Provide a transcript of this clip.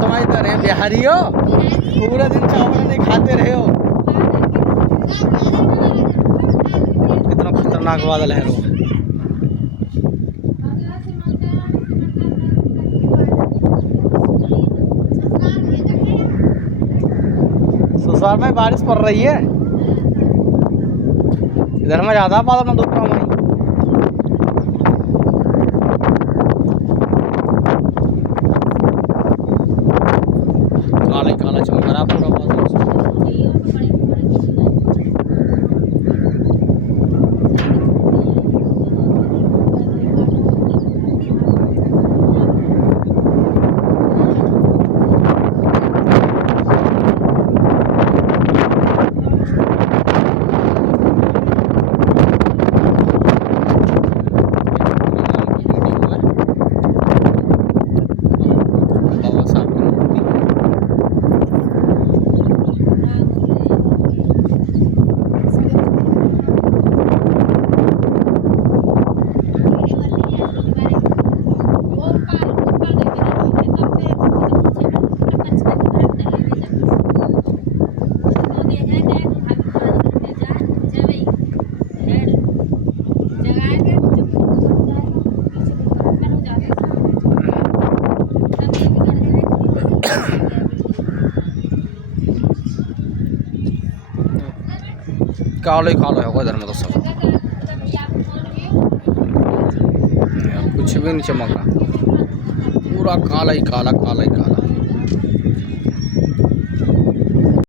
तुम्हारी तरह बिहारी हो, पूरे दिन चावल नहीं खाते रहे हो। कितना खतरनाक बादल है वो। ससुराल में बारिश पड़ रही है, इधर में ज्यादा बादल में धूप कम है। काला काला चमक रहा पूरा बादल। काला ही काला होगा इधर में तो सब, कुछ भी नहीं चमका, पूरा काला ही काला, काला ही काला।